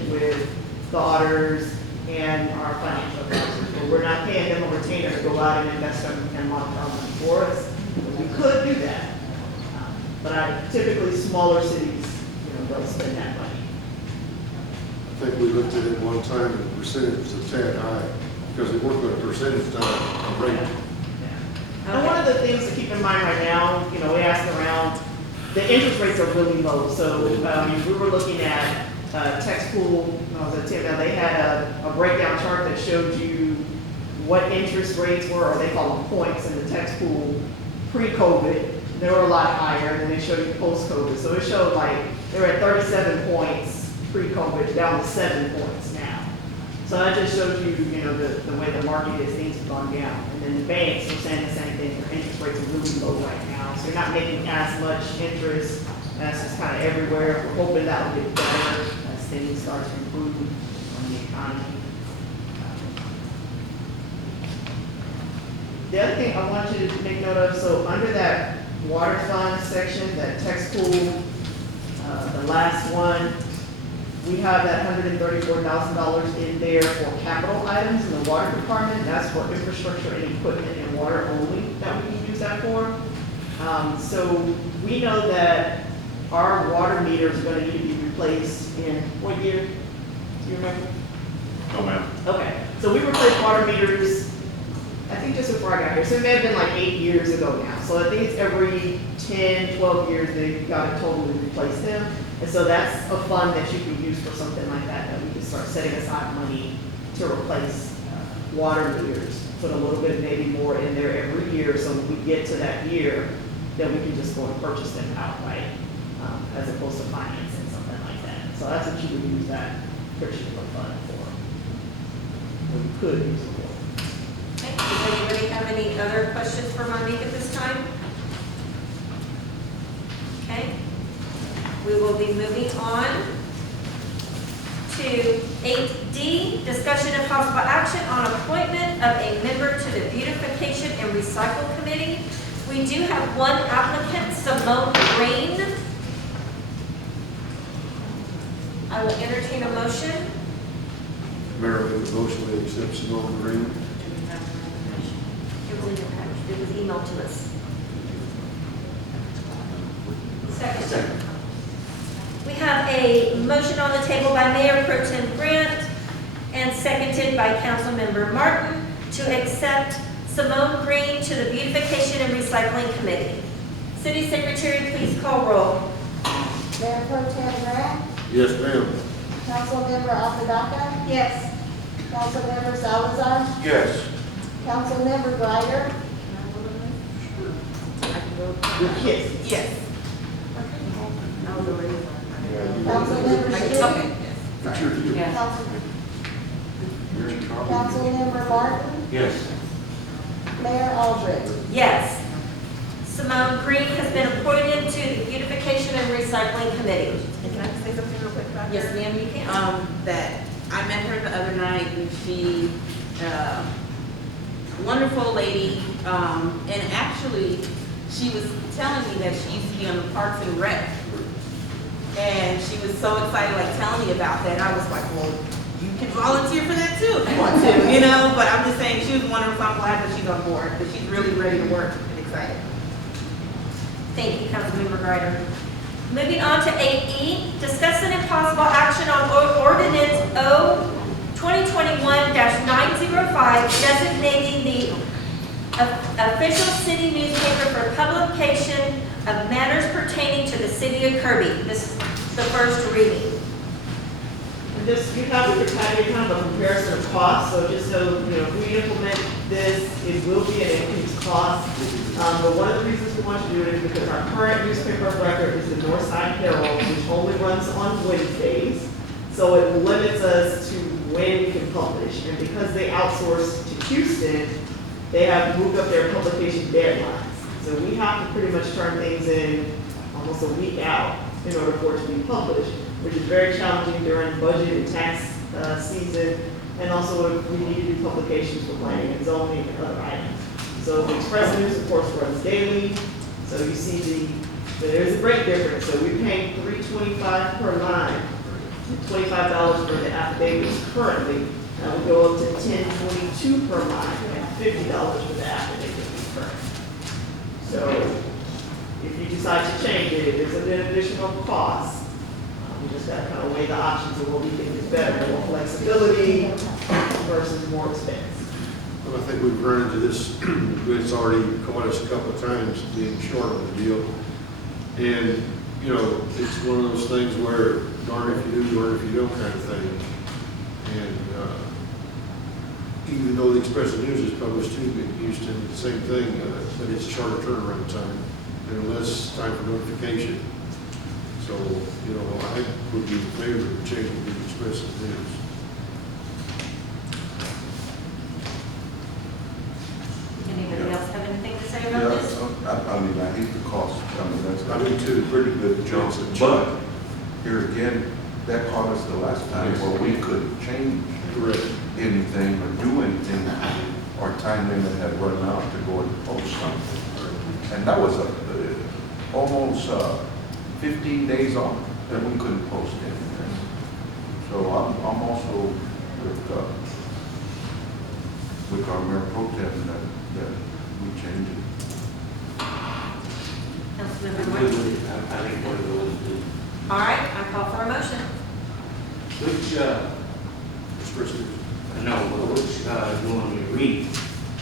conversation with the auditors and our financial advisors, but we're not paying them a retainer to go out and invest and monitor our money for us. We could do that, but typically smaller cities, don't spend that money. I think we looked at it one time and the percentage was a tad high because they work on a percentage time rate. Yeah. And one of the things to keep in mind right now, we asked around, the interest rates are really low. So we were looking at text pool, they had a breakdown chart that showed you what interest rates were, or they call them points in the text pool pre-COVID. They were a lot higher, and then they showed you post-COVID. So it showed like they were at 37 points pre-COVID, down to 7 points now. So that just shows you, the way the market is, things have gone down. And then the banks are saying the same thing. Their interest rates are really low right now. So you're not making as much interest. That's just kind of everywhere. We're hoping that will get better as things start to improve on the economy. The other thing I want you to make note of, so under that water fund section, that text pool, the last one, we have that $134,000 in there for capital items in the water department. That's for infrastructure and equipment and water only that we can use that for. So we know that our water meters are going to need to be replaced in what year? Do you remember? No, ma'am. Okay, so we replaced water meters, I think just before I got here. So it may have been like 8 years ago now. So I think it's every 10, 12 years they've got to totally replace them. And so that's a fund that you can use for something like that we can start setting aside money to replace water meters. Put a little bit, maybe more in there every year, so when we get to that year, then we can just go and purchase them outright, as opposed to financing something like that. So that's what you would use that particular fund for. Or you could use it for. Okay, does anybody have any other questions for Monique at this time? Okay, we will be moving on to 8D, discussion of possible action on appointment of a member to the Beautification and Recycle Committee. We do have one applicant, Simone Green. I will entertain a motion. Mayor, make a motion to accept Simone Green. It was in your package. It was emailed to us. Second. We have a motion on the table by Mayor Pro Tem Grant and seconded by Councilmember Martin to accept Simone Green to the Beautification and Recycling Committee. City Secretary, please call roll. Mayor Pro Tem Grant, Yes, ma'am. Councilmember Apodaca, Yes. Councilmember Salazar, Yes. Councilmember Greider, Yes. Yes. Councilmember Shinn, It's your deal. Councilmember Martin, Yes. Mayor Aldridge. Yes. Simone Green has been appointed to the Beautification and Recycling Committee. And can I say something real quick about Yes, her? ma'am, you can. That I met her the other night and she, wonderful lady, and actually she was telling me that she used to be on the Parks and Rec. And she was so excited, like telling me about that. I was like, well, you can volunteer for that too if you want to, but I'm just saying she was wonderful. I'm glad that she's on board, that she's really ready to work and excited. Thank you, Councilmember Greider. Moving on to 8E, discussing impossible action on Ordinance O 2021-905, designating the official city newspaper for publication of matters pertaining to the city of Kirby. This is the first reading. And just, you have with your package kind of a comparison of costs, so just so, if we implement this, it will be an increased cost. But one of the reasons we want to do it is because our current newspaper of record is the Northside Herald, which only runs on Wednesdays. So it limits us to when we can publish. And because they outsource to Houston, they have moved up their publication deadlines. So we have to pretty much turn things in almost a week out in order for it to be published, which is very challenging during budget and tax season, and also if we need to do publications for planning and zoning and other items. So the Express News, of course, runs daily. So you see there's a great difference. So we're paying $3.25 per line $25 for the affidavits currently. That will go up to $10.22 per line and $50 for the affidavits current. So if you decide to change it, if there's an additional cost, we just got to kind of weigh the options of what we think is better, more flexibility versus more expense. Well, I think we've run into this, it's already caught us a couple of times being short on the deal. And, you know, it's one of those things where darn if you do, darn if you don't kind of thing. And even though the Express News is published too in Houston, the same thing, but it's a shorter turnaround time and less time for notification. So, you know, I would be in favor of changing the Express News. Anybody else have anything to say Yeah, about this? I mean, I hate the cost. I mean, that's I do too. pretty good jump. It's a But jump. here again, that caught us the last time where we couldn't change Correct. anything or do anything. Our time limit had run out to go and post something. And that was almost 15 days off that we couldn't post anything. So I'm also with our mayor pro tem that we change it. Councilmember I'm Martin? good with it. I think what it was, All right, I call for a motion. which, Express News. no, which, you want me to read?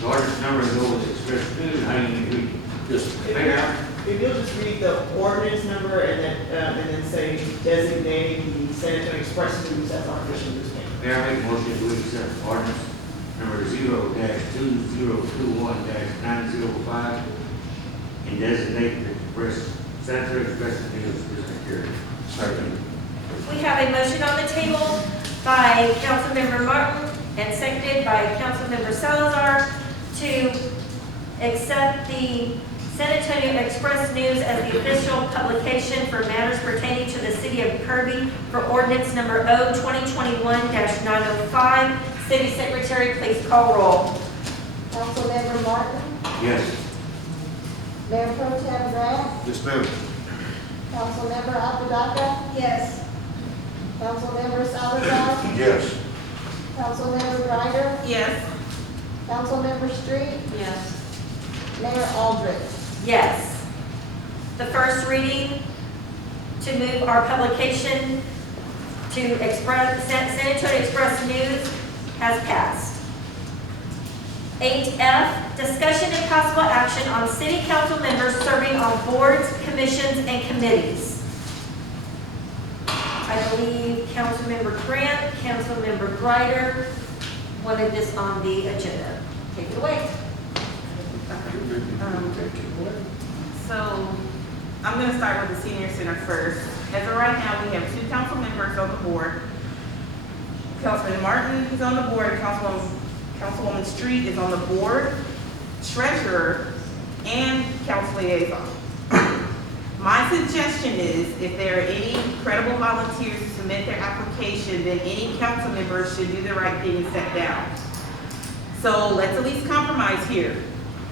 The ordinance number is over Express News, how you need to read? Yes. Figure out. If you'll just read the ordinance number and then say designating the San Antonio Express News as our official newspaper. May I make a motion to accept ordinance number 0-2021-905 and designate the Express, San Antonio Express News as security. Second. We have a motion on the table by Councilmember Martin and seconded by Councilmember Salazar to accept the San Antonio Express News as the official publication for matters pertaining to the city of Kirby for ordinance number O-2021-905. City Secretary, please call roll. Councilmember Martin, Yes. Mayor Pro Tem Grant, Yes, ma'am. Councilmember Apodaca. Yes. Councilmember Salazar, Yes. Councilmember Ryder, Yes. Councilmember Street, Yes. Mayor Aldrich. Yes. The first reading to move our publication to San Antonio Express News has passed. 8F, discussion and possible action on city council members serving on boards, commissions, and committees. I believe Councilmember Grant, Councilmember Greider wanted this on the agenda. Take it away. So I'm going to start with the senior center first. As of right now, we have 2 council members on the board. Councilman Martin is on the board, Councilwoman Street is on the board, treasurer, and council liaison. My suggestion is if there are any credible volunteers to submit their application, then any council member should do the right thing and step down. So let's at least compromise here.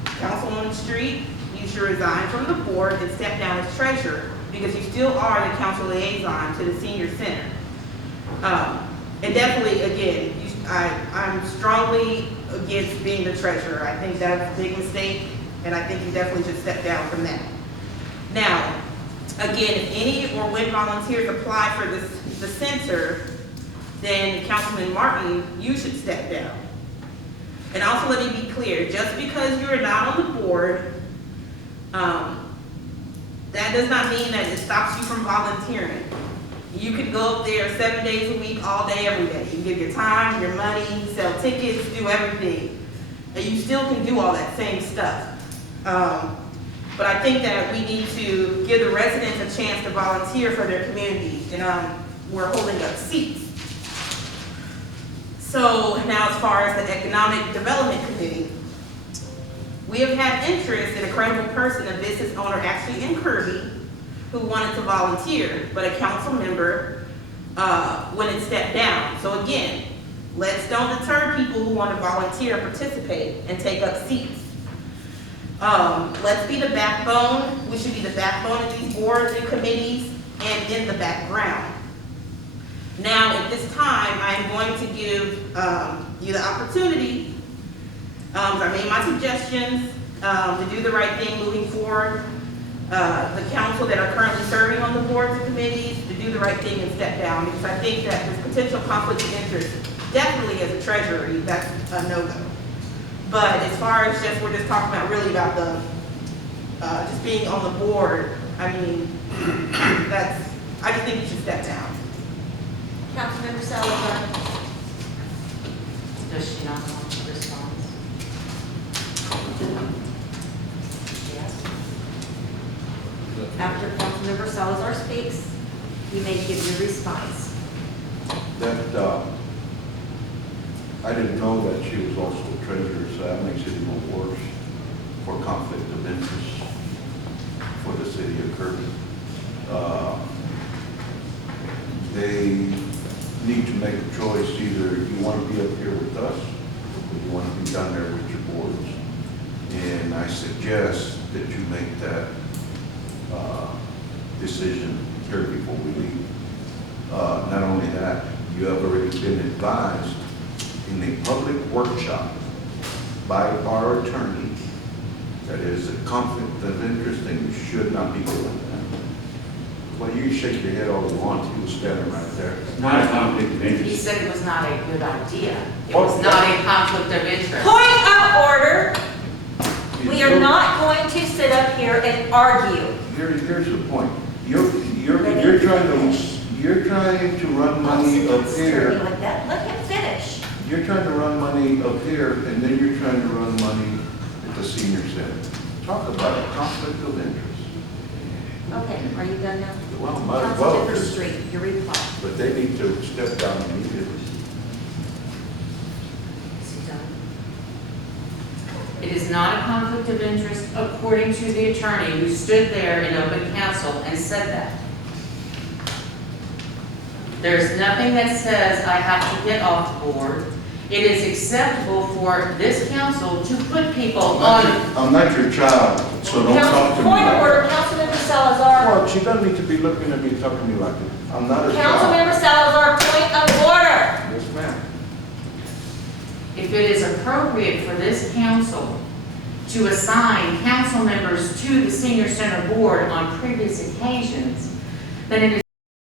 Councilwoman Street, you should resign from the board and step down as treasurer because you still are the council liaison to the senior center. And definitely, again, I'm strongly against being the treasurer. I think that's a big mistake, and I think you definitely should step down from that. Now, again, if any or when volunteers apply for the center, then Councilman Martin, you should step down. And also let me be clear, just because you're not on the board, that does not mean that it stops you from volunteering. You can go up there 7 days a week, all day, every day. You can give your time, your money, sell tickets, do everything. And you still can do all that same stuff. But I think that we need to give the residents a chance to volunteer for their communities, and we're holding up seats. So now as far as the Economic Development Committee, we have had interest in a credible person, a business owner actually in Kirby, who wanted to volunteer, but a council member wouldn't step down. So again, let's don't deter people who want to volunteer and participate and take up seats. Let's be the backbone. We should be the backbone of these boards and committees and in the background. Now, at this time, I'm going to give you the opportunity, I made my suggestions, to do the right thing moving forward. The council that are currently serving on the boards and committees, to do the right thing and step down, because I think that there's potential conflict of interest. Definitely as a treasurer, that's a no-go. But as far as just, we're just talking about really about the, just being on the board, I mean, I just think you should step down. Councilmember Salazar. Does she not want to respond? Yes. After Councilmember Salazar speaks, you may give your response. That, I didn't know that she was also a treasurer, so that makes it even worse for conflict of interest for the city of Kirby. They need to make a choice, either you want to be up here with us, or you want to be down there with your boards. And I suggest that you make that decision here before we leave. Not only that, you have already been advised in a public workshop by our attorney that is a conflict of interest and you should not be doing that. Well, you shake your head all you want, he was standing right there. It's not a conflict of He interest. said it was not a good idea. It Oh, was not a conflict of interest. Point of order. We are not going to sit up here and argue. Here's the point. You're trying to run money up here. Like that. Let him finish. You're trying to run money up here, and then you're trying to run money at the senior center. Talk about a conflict of interest. Okay, are you done now? Well, might as well, Councilmember Street, your reply. but they need to step down immediately. Is he done? It is not a conflict of interest according to the attorney who stood there in open council and said that. There's nothing that says I have to get off the board. It is acceptable for this council to put people on. I'm not your child, so don't talk to me Point of like order, that. Councilmember Salazar. Well, she doesn't need to be looking at me, talking to me like that. I'm not a child. Councilmember Salazar, point of order. Yes, ma'am. If it is appropriate for this council to assign council members to the senior center board on previous occasions, then it is